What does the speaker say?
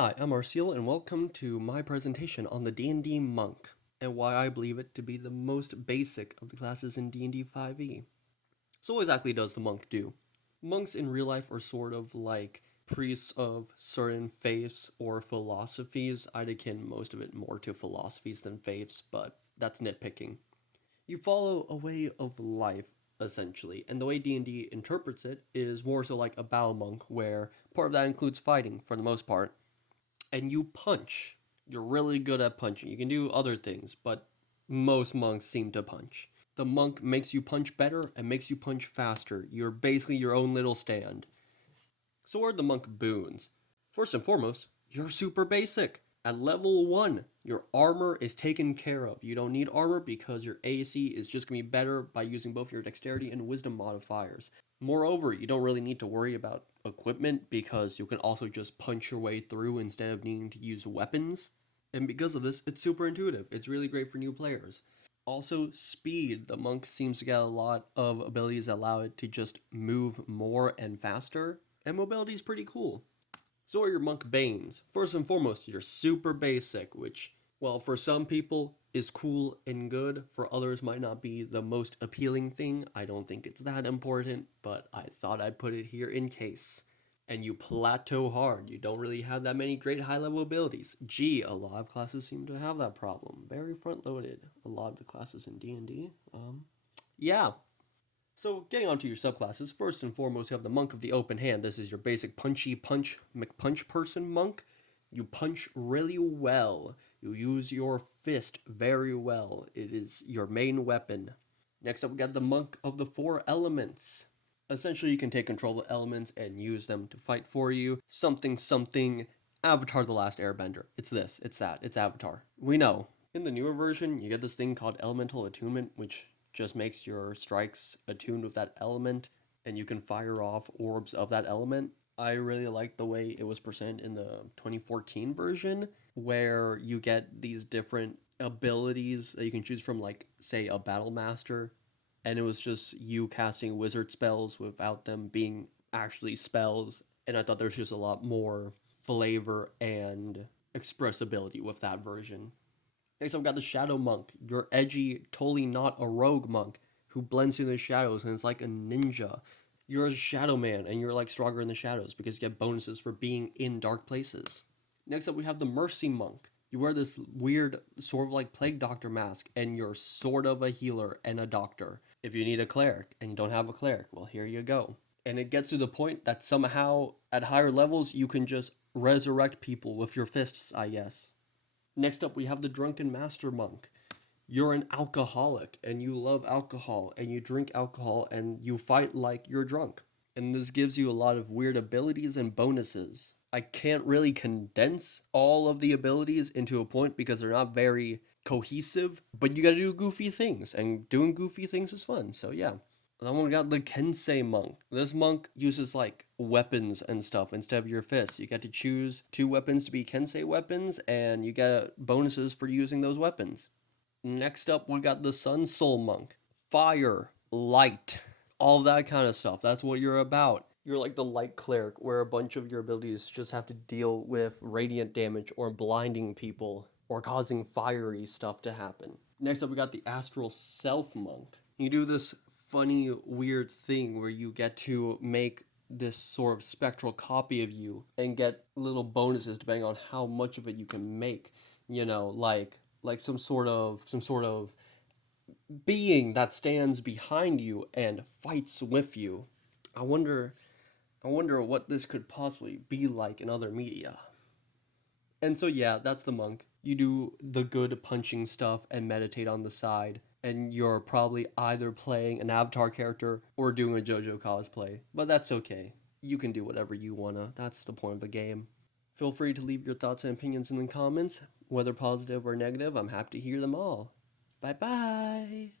Hi, I'm Arceel, and welcome to my presentation on the D&D Monk, and why I believe it to be the most basic of the classes in D&D 5e. So what exactly does the monk do? Monks in real life are sort of like priests of certain faiths or philosophies. I'd akin most of it more to philosophies than faiths, but that's nitpicking. You follow a way of life, essentially, and the way D&D interprets it is more so like a battle monk, where part of that includes fighting, for the most part, and you punch. You're really good at punching. You can do other things, but most monks seem to punch. The monk makes you punch better and makes you punch faster. You're basically your own little stand. So what are the monk boons? First and foremost, you're super basic. At level 1, your armor is taken care of. You don't need armor because your AC is just going to be better by using both your dexterity and wisdom modifiers. Moreover, you don't really need to worry about equipment because you can also just punch your way through instead of needing to use weapons. And because of this, it's super intuitive. It's really great for new players. Also, speed. The monk seems to get a lot of abilities that allow it to just move more and faster. And mobility is pretty cool. So are your monk banes. First and foremost, you're super basic, which, well, for some people is cool and good. For others might not be the most appealing thing. I don't think it's that important, but I thought I'd put it here in case. And you plateau hard. You don't really have that many great high-level abilities. Gee, a lot of classes seem to have that problem. Very front-loaded. A lot of the classes in D&D. Yeah. So, getting onto your subclasses, first and foremost, you have the Monk of the Open Hand. This is your basic punchy punch McPunch person monk. You punch really well. You use your fist very well. It is your main weapon. Next up, we got the Monk of the Four Elements. Essentially, you can take control of elements and use them to fight for you. Something, Avatar The Last Airbender. It's this, it's that, it's Avatar. We know. In the newer version, you get this thing called Elemental Attunement, which just makes your strikes attuned with that element, and you can fire off orbs of that element. I really like the way it was presented in the 2014 version, where you get these different abilities that you can choose from, like, say, a Battle Master, and it was just you casting wizard spells without them being actually spells, and I thought there was just a lot more flavor and expressibility with that version. Next up, we got the Shadow Monk. You're edgy, totally not a rogue monk who blends into the shadows and is like a ninja. You're a shadow man and you're like stronger in the shadows because you get bonuses for being in dark places. Next up, we have the Mercy Monk. You wear this weird sort of like plague doctor mask and you're sort of a healer and a doctor. If you need a cleric and you don't have a cleric, well, here you go. And it gets to the point that somehow at higher levels you can just resurrect people with your fists, I guess. Next up, we have the Drunken Master Monk. You're an alcoholic, and you love alcohol, and you drink alcohol, and you fight like you're drunk. And this gives you a lot of weird abilities and bonuses. I can't really condense all of the abilities into a point because they're not very cohesive, but you gotta do goofy things, and doing goofy things is fun, so yeah. Then we got the Kensei Monk. This monk uses like weapons and stuff instead of your fists. You get to choose 2 weapons to be Kensei weapons, and you get bonuses for using those weapons. Next up, we got the Sun Soul Monk. Fire, light, all that kind of stuff. That's what you're about. You're like the light cleric, where a bunch of your abilities just have to deal with radiant damage or blinding people or causing fiery stuff to happen. Next up, we got the Astral Self Monk. You do this funny, weird thing where you get to make this sort of spectral copy of you and get little bonuses depending on how much of it you can make. You know, like some sort of being that stands behind you and fights with you. I wonder I wonder what this could possibly be like in other media. And so yeah, that's the monk. You do the good punching stuff and meditate on the side, and you're probably either playing an Avatar character or doing a JoJo cosplay, but that's okay. You can do whatever you wanna. That's the point of the game. Feel free to leave your thoughts and opinions in the comments, whether positive or negative. I'm happy to hear them all. Bye bye.